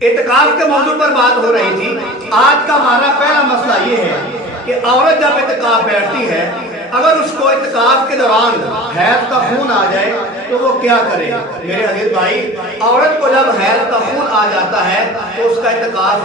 اعتکاف کے موضوع پر بات ہو رہی تھی۔ آج کا ہمارا پہلا مسئلہ یہ ہے کہ عورت جب اعتکاف بیٹھتی ہے، اگر اس کو اعتکاف کے دوران حیض کا خون آ جائے تو وہ کیا کرے؟ میرے عزیز بھائی، عورت کو جب حیض کا خون آ جاتا ہے تو اس کا اعتکاف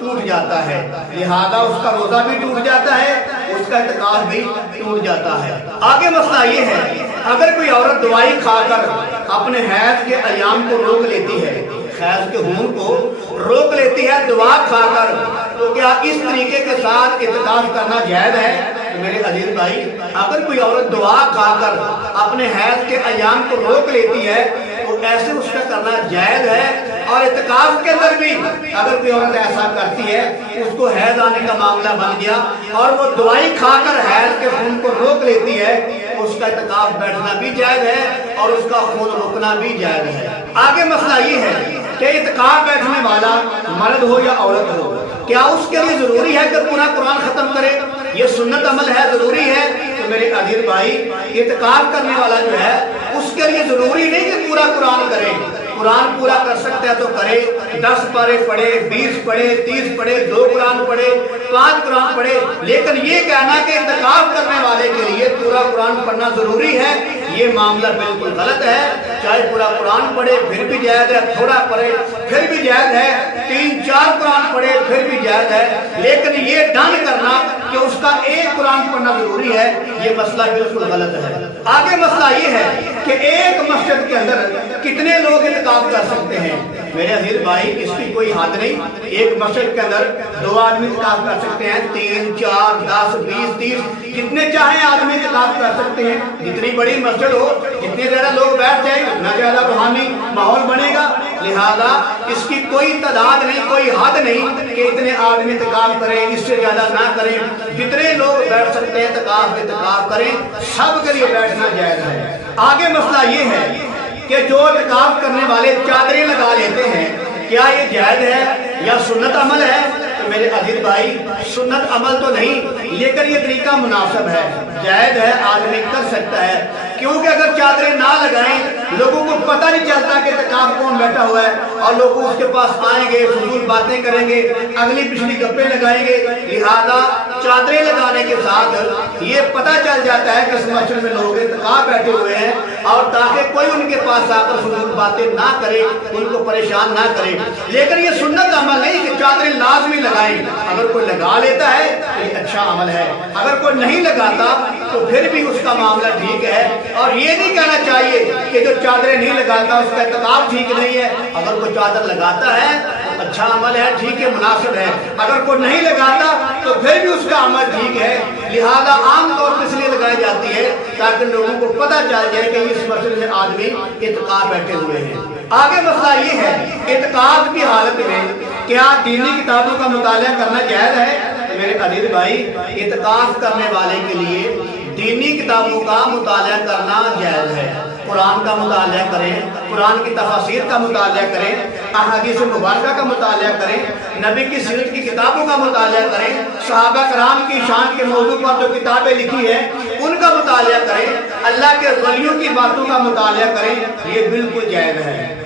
ٹوٹ جاتا ہے، لہذا اس کا روزہ بھی ٹوٹ جاتا ہے، اس کا اعتکاف بھی ٹوٹ جاتا ہے۔ آگے مسئلہ یہ ہے، اگر کوئی عورت دوائی کھا کر اپنے حیض کے ایام کو روک لیتی ہے، حیض کے خون کو روک لیتی ہے دوا کھا کر، تو کیا اس طریقے کے ساتھ اعتکاف کرنا جائز ہے؟ میرے عزیز بھائی، اگر کوئی عورت دوا کھا کر اپنے حیض کے ایام کو روک لیتی ہے تو ایسے اس کا کرنا جائز ہے۔ اور اعتکاف کے اندر بھی اگر کوئی عورت ایسا کرتی ہے، اس کو حیض آنے کا معاملہ بن گیا اور وہ دوائی کھا کر حیض کے خون کو روک لیتی ہے، اس کا اعتکاف بیٹھنا بھی جائز ہے اور اس کا خون روکنا بھی جائز ہے۔ آگے مسئلہ یہ ہے کہ اعتکاف بیٹھنے والا مرد ہو یا عورت ہو، کیا اس کے لیے ضروری ہے کہ پورا قرآن ختم کرے؟ یہ سنت عمل ہے، ضروری ہے؟ تو میرے عزیز بھائی، اعتکاف کرنے والا جو ہے اس کے لیے ضروری نہیں کہ پورا قرآن کرے۔ قرآن پورا کر سکتا ہے تو کرے، 10 پارے پڑھے، 20 پڑھے، 30 پڑھے، 2 قرآن پڑھے، 5 قرآن پڑھے، لیکن یہ کہنا کہ اعتکاف کرنے والے کے لیے پورا قرآن پڑھنا ضروری ہے، یہ معاملہ بالکل غلط ہے۔ چاہے پورا قرآن پڑھے پھر بھی جائز ہے، تھوڑا پڑھے پھر بھی جائز ہے، 3-4 قرآن پڑھے پھر بھی جائز ہے، لیکن یہ ڈن کرنا کہ اس کا ایک قرآن پڑھنا ضروری ہے، یہ مسئلہ بالکل غلط ہے۔ آگے مسئلہ یہ ہے کہ ایک مسجد کے اندر کتنے لوگ اعتکاف کر سکتے ہیں؟ میرے عزیز بھائی، اس کی کوئی حد نہیں۔ ایک مسجد کے اندر 2 آدمی اعتکاف کر سکتے ہیں، 3، 4، 10، 20، 30، جتنے چاہیں آدمی اعتکاف کر سکتے ہیں۔ جتنی بڑی مسجد ہو، جتنے زیادہ لوگ بیٹھ جائیں، اتنا زیادہ روحانی ماحول بنے گا، لہذا اس کی کوئی تعداد نہیں، کوئی حد نہیں کہ اتنے آدمی اعتکاف کریں، اس سے زیادہ نہ کریں۔ جتنے لوگ بیٹھ سکتے ہیں اعتکاف کریں، سب کے لیے بیٹھنا جائز ہے۔ آگے مسئلہ یہ ہے کہ جو اعتکاف کرنے والے چادریں لگا لیتے ہیں، کیا یہ جائز ہے یا سنت عمل ہے؟ تو میرے عزیز بھائی، سنت عمل تو نہیں، لیکن یہ طریقہ مناسب ہے، جائز ہے، آدمی کر سکتا ہے، کیونکہ اگر چادریں نہ لگائیں لوگوں کو پتہ نہیں چلتا کہ اعتکاف کون بیٹھا ہوا ہے، اور لوگ اس کے پاس آئیں گے، فضول باتیں کریں گے، اگلی پچھلی گپیں لگائیں گے، لہذا چادریں لگانے کے ساتھ یہ پتہ چل جاتا ہے کہ اس مسجد میں لوگ اعتکاف بیٹھے ہوئے ہیں، اور تاکہ کوئی ان کے پاس آ کر فضول باتیں نہ کرے، ان کو پریشان نہ کرے۔ لیکن یہ سنت عمل نہیں کہ چادریں لازمی لگائیں، اگر کوئی لگا لیتا ہے تو یہ اچھا عمل ہے، اگر کوئی نہیں لگاتا تو پھر بھی اس کا معاملہ ٹھیک ہے۔ اور یہ نہیں کہنا چاہیے کہ جو چادریں نہیں لگاتا اس کا اعتکاف ٹھیک نہیں ہے۔ اگر کوئی چادر لگاتا ہے تو اچھا عمل ہے، ٹھیک ہے، مناسب ہے، اگر کوئی نہیں لگاتا تو پھر بھی اس کا عمل ٹھیک ہے، لہذا عام طور پر اس لیے لگائی جاتی ہے تاکہ لوگوں کو پتہ چل جائے کہ اس مسجد میں آدمی اعتکاف بیٹھے ہوئے ہیں۔ آگے مسئلہ یہ ہے، اعتکاف کی حالت میں کیا دینی کتابوں کا مطالعہ کرنا جائز ہے؟ میرے عزیز بھائی، اعتکاف کرنے والے کے لیے دینی کتابوں کا مطالعہ کرنا جائز ہے۔ قرآن کا مطالعہ کریں، قرآن کی تفاسیر کا مطالعہ کریں، احادیث مبارکہ کا مطالعہ کریں، نبی کی سیرت کی کتابوں کا مطالعہ کریں، صحابہ کرام کی شان کے موضوع پر جو کتابیں لکھی ہیں ان کا مطالعہ کریں، اللہ کے ولیوں کی باتوں کا مطالعہ کریں، یہ بالکل جائز ہے۔